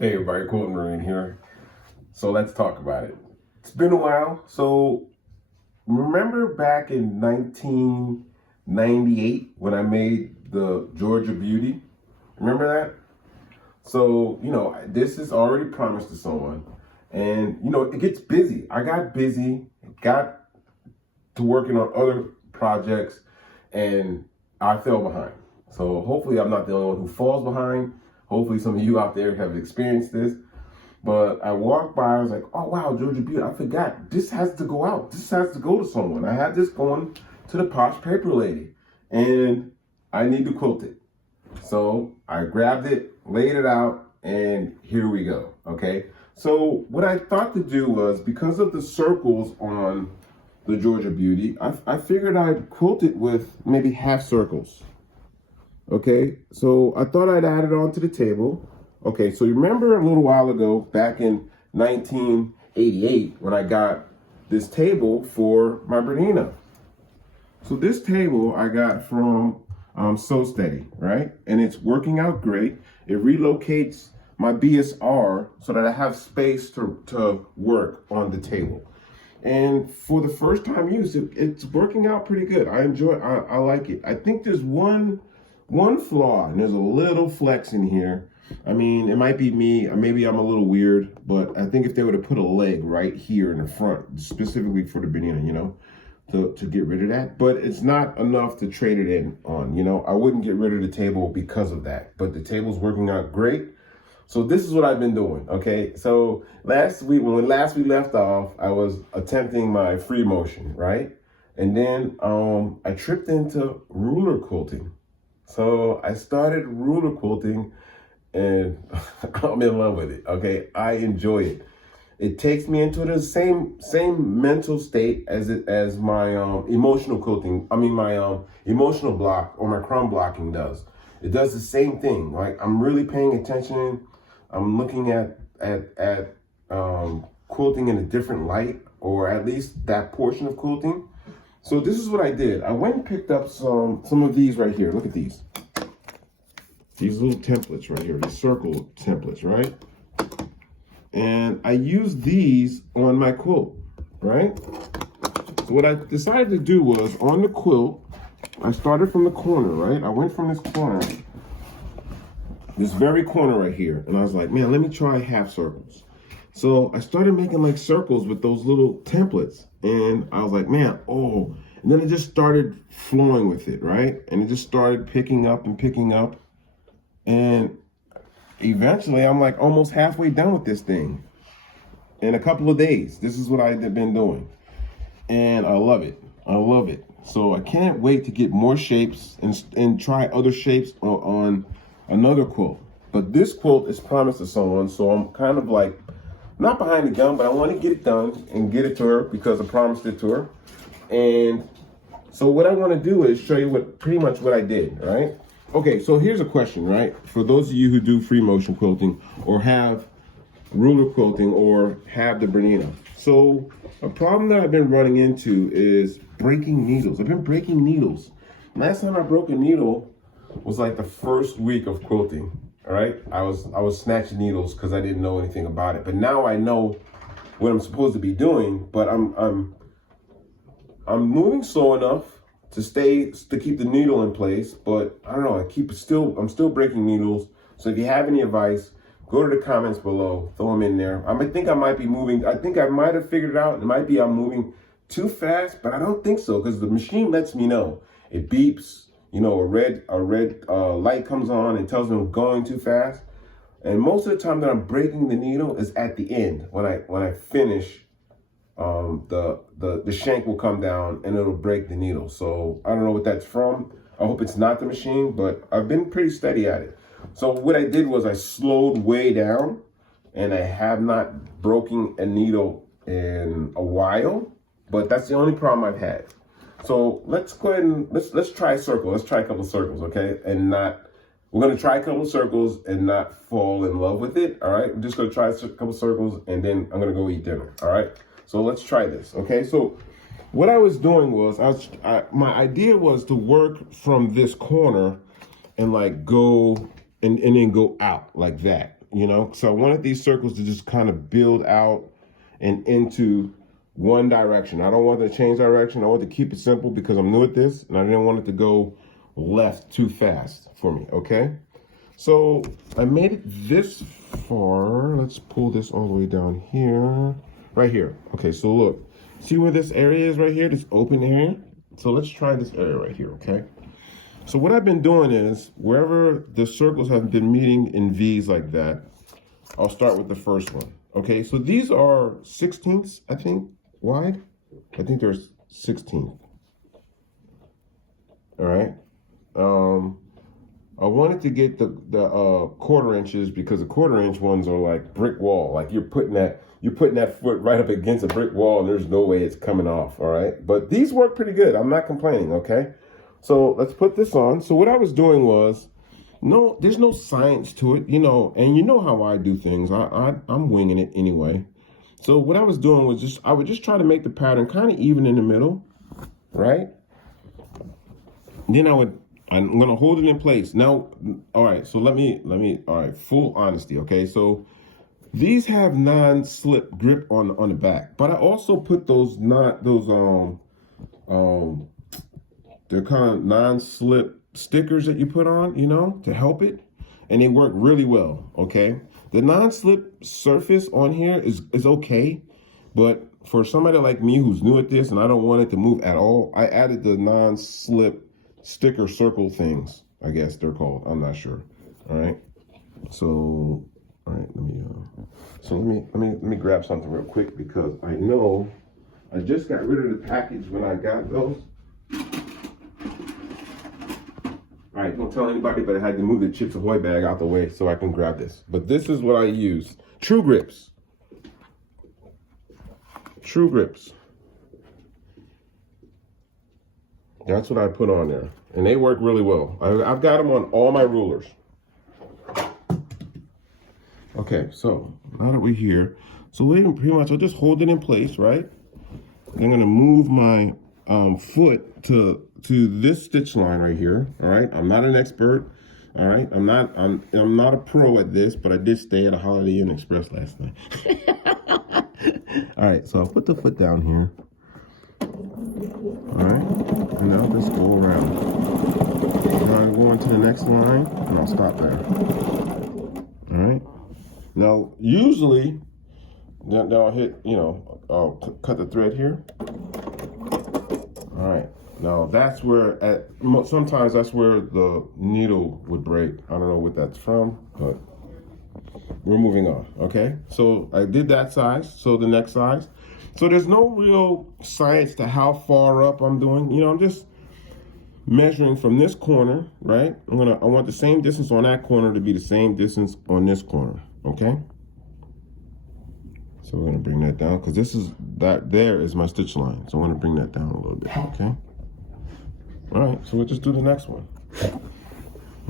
Hey everybody, Quilt Nation here. So let's talk about it. It's been a while. So remember back in 1998 when I made the Georgia Beauty? Remember that? So, this is already promised to someone. And, it gets busy. I got busy, got to working on other projects, and I fell behind. So hopefully I'm not the only one who falls behind. Hopefully some of you out there have experienced this. But I walked by, I was like, oh wow, Georgia Beauty, I forgot. This has to go out. This has to go to someone. I had this going to the Posh Paper Lady. And I need to quilt it. So I grabbed it, laid it out, and here we go, okay? So what I thought to do was, because of the circles on the Georgia Beauty, I figured I'd quilt it with maybe half circles. Okay, so I thought I'd add it onto the table. Okay, so you remember a little while ago, back in 1988, when I got this table for my Bernina. So this table I got from So Steady, right? And it's working out great. It relocates my BSR so that I have space to work on the table. And for the first time use, it's working out pretty good. I like it. I think there's one flaw, and there's a little flex in here. I mean, it might be me, or maybe I'm a little weird, but I think if they were to put a leg right here in the front, specifically for the Bernina, to get rid of that, but it's not enough to trade it in on, I wouldn't get rid of the table because of that, but the table's working out great. So this is what I've been doing, okay? So last week we left off, I was attempting my free motion, right? And then I tripped into ruler quilting. So I started ruler quilting, and I'm in love with it, okay? I enjoy it. It takes me into the same mental state as my emotional quilting. I mean, my emotional block or my crumb blocking does. It does the same thing. Like, I'm really paying attention. I'm looking at quilting in a different light, or at least that portion of quilting. So this is what I did. I went and picked up some of these right here. Look at these. These little templates right here, these circle templates, right? And I used these on my quilt, right? So what I decided to do was, on the quilt, I started from the corner, right? I went from this corner, this very corner right here, and I was like, man, let me try half circles. So I started making like circles with those little templates, and I was like, man, oh, and then it just started flowing with it, right? And it just started picking up and picking up. And eventually I'm like almost halfway done with this thing in a couple of days. This is what I've been doing, and I love it. I love it. So I can't wait to get more shapes and try other shapes on another quilt. But this quilt is promised to someone, so I'm kind of like not behind the gun, but I want to get it done and get it to her because I promised it to her. And so what I want to do is show you pretty much what I did, right? Okay, so here's a question, right? For those of you who do free motion quilting or have ruler quilting or have the Bernina. So a problem that I've been running into is breaking needles. I've been breaking needles. Last time I broke a needle was like the first week of quilting, all right? I was snatching needles because I didn't know anything about it. But now I know what I'm supposed to be doing, but I'm moving slow enough to keep the needle in place, but I don't know, I'm still breaking needles. So if you have any advice, go to the comments below, throw them in there. I think I might be moving, I think I might have figured it out. It might be I'm moving too fast, but I don't think so, because the machine lets me know. It beeps, a red light comes on and tells me I'm going too fast. And most of the time that I'm breaking the needle is at the end, when I finish. The shank will come down and it'll break the needle. So I don't know what that's from. I hope it's not the machine, but I've been pretty steady at it. So what I did was I slowed way down, and I have not broken a needle in a while, but that's the only problem I've had. So let's go ahead and let's try a circle. Let's try a couple of circles, okay? We're gonna try a couple of circles and not fall in love with it, all right? We're just gonna try a couple of circles, and then I'm gonna go eat dinner, all right? So let's try this, okay? So what I was doing was, my idea was to work from this corner and like go, and then go out like that. you know? So I wanted these circles to just kind of build out and into one direction. I don't want to change direction. I want to keep it simple because I'm new at this and I didn't want it to go left too fast for me, okay? So I made it this far. Let's pull this all the way down here, right here. Okay, so look, see where this area is right here, this open area? So let's try this area right here, okay? So what I've been doing is, wherever the circles have been meeting in V's like that, I'll start with the first one. Okay, so these are 16ths, I think, wide. I think they're 16th. All right. I wanted to get the 1/4 inches because the 1/4 inch ones are like brick wall. Like you're putting that foot right up against a brick wall and there's no way it's coming off. All right. But these work pretty good. I'm not complaining. Okay. So let's put this on. So what I was doing was, no, there's no science to it, you know, and you know how I do things. I'm winging it anyway. So what I was doing was I would just try to make the pattern kind of even in the middle, right? Then I'm gonna hold it in place. Now, all right, so let me, all right, full honesty, okay? So these have non-slip grip on the back, but I also put they're kind of non-slip stickers that you put on, you know, to help it, and they work really well, okay? The non-slip surface on here is okay, but for somebody like me who's new at this and I don't want it to move at all, I added the non-slip sticker circle things, I guess they're called. I'm not sure. All right. So, all right, let me grab something real quick because I know I just got rid of the package when I got those. All right, don't tell anybody, but I had to move the Chips Ahoy bag out the way so I can grab this. But this is what I use. True Grips. True Grips. That's what I put on there. And they work really well. I've got them on all my rulers. Okay, so now that we're here, so pretty much I'll just hold it in place, right? I'm gonna move my foot to this stitch line right here. All right, I'm not an expert. All right, I'm not a pro at this, but I did stay at a Holiday Inn Express last night. All right, so I'll put the foot down here. All right, and now let's go around. Now I'm going to the next line, and I'll stop there. All right. Now, usually, then I'll hit, you know, I'll cut the thread here. All right. Now that's where, sometimes that's where the needle would break. I don't know what that's from, but we're moving on, okay? So I did that size, so the next size. So there's no real science to how far up I'm doing. You know, I'm just measuring from this corner, right? I want the same distance on that corner to be the same distance on this corner, okay? So we're gonna bring that down because there is my stitch line. So I'm gonna bring that down a little bit, okay? All right, so we'll just do the next one.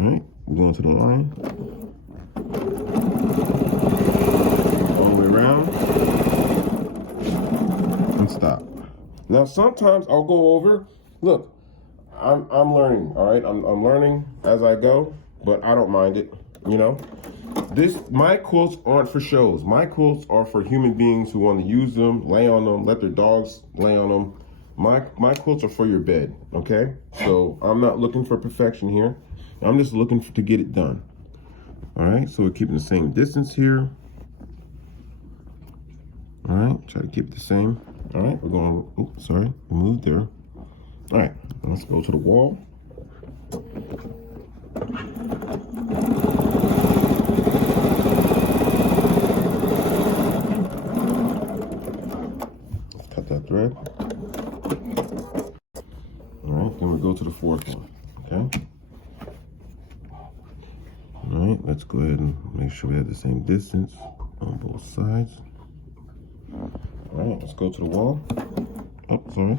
All right, we're going to the line. All the way around. And stop. Now sometimes I'll go over. Look, I'm learning, all right? I'm learning as I go, but I don't mind it, you know? My quilts aren't for shows. My quilts are for human beings who want to use them, lay on them, let their dogs lay on them. My quilts are for your bed, okay? So I'm not looking for perfection here. I'm just looking to get it done. All right, so we're keeping the same distance here. All right, try to keep it the same. All right, we're going, oh, sorry, we moved there. All right, let's go to the wall. Let's cut that thread. All right, then we go to the fourth one, okay? All right, let's go ahead and make sure we have the same distance on both sides. All right, let's go to the wall. Oh, sorry.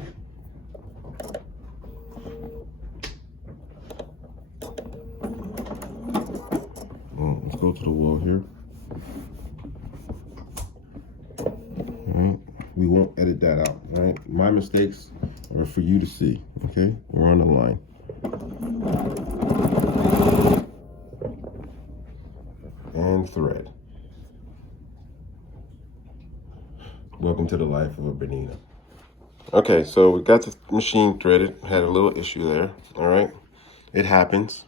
Let's go to the wall here. All right, we won't edit that out, all right? My mistakes are for you to see, okay? We're on the line. And thread. Welcome to the life of a Benina. Okay, so we got the machine threaded. Had a little issue there. All right, it happens.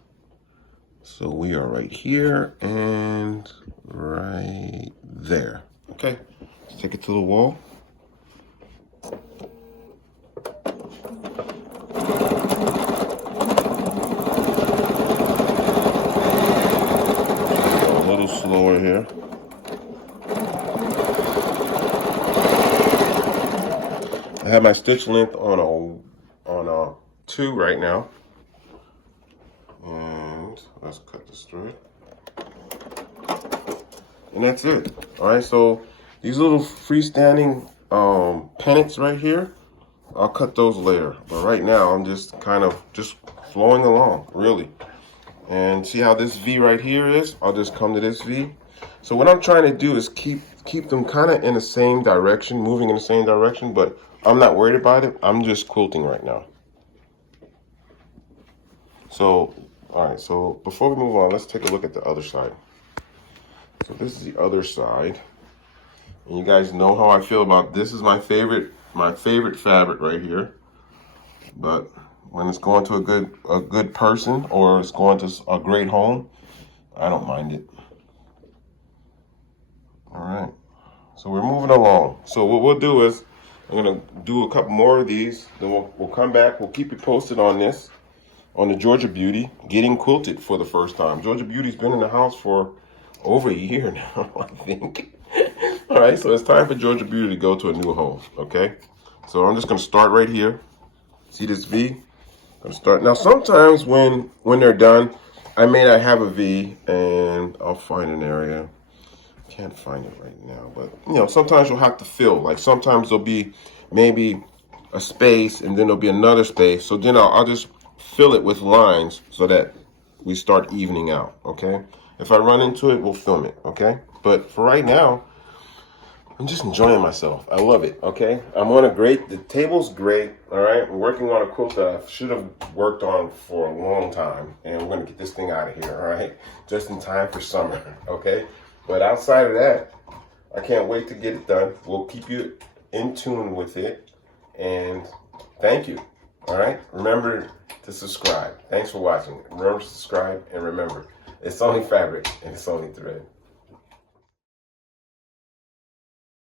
So we are right here and right there. Okay, let's take it to the wall. A little slower here. I have my stitch length on a 2 right now. And let's cut this thread. And that's it. All right, so these little freestanding pennants right here, I'll cut those later. But right now, I'm just kind of just flowing along, really. And see how this V right here is? I'll just come to this V. So what I'm trying to do is keep them kind of in the same direction, moving in the same direction, but I'm not worried about it. I'm just quilting right now. So, all right, so before we move on, let's take a look at the other side. So this is the other side. And you guys know how I feel about this. Is my favorite fabric right here. But when it's going to a good person or it's going to a great home, I don't mind it. All right, so we're moving along. So what we'll do is I'm gonna do a couple more of these. Then we'll come back. We'll keep you posted on this, on the Georgia Beauty getting quilted for the first time. Georgia Beauty's been in the house for over a year now, I think. All right, so it's time for Georgia Beauty to go to a new home. Okay, so I'm just gonna start right here. See this V? I'm gonna start now. Sometimes when they're done, I may not have a V, and I'll find an area. Can't find it right now, but you know, sometimes you'll have to fill. Like sometimes there'll be maybe a space and then there'll be another space. So then I'll just fill it with lines so that we start evening out, okay? If I run into it, we'll film it, okay? But for right now, I'm just enjoying myself. I love it, okay? I'm on the table's great, all right? I'm working on a quilt that I should have worked on for a long time, and we're gonna get this thing out of here, all right? Just in time for summer, okay? But outside of that, I can't wait to get it done. We'll keep you in tune with it. And thank you. All right? Remember to subscribe. Thanks for watching. Remember to subscribe and remember, it's only fabric and it's only thread.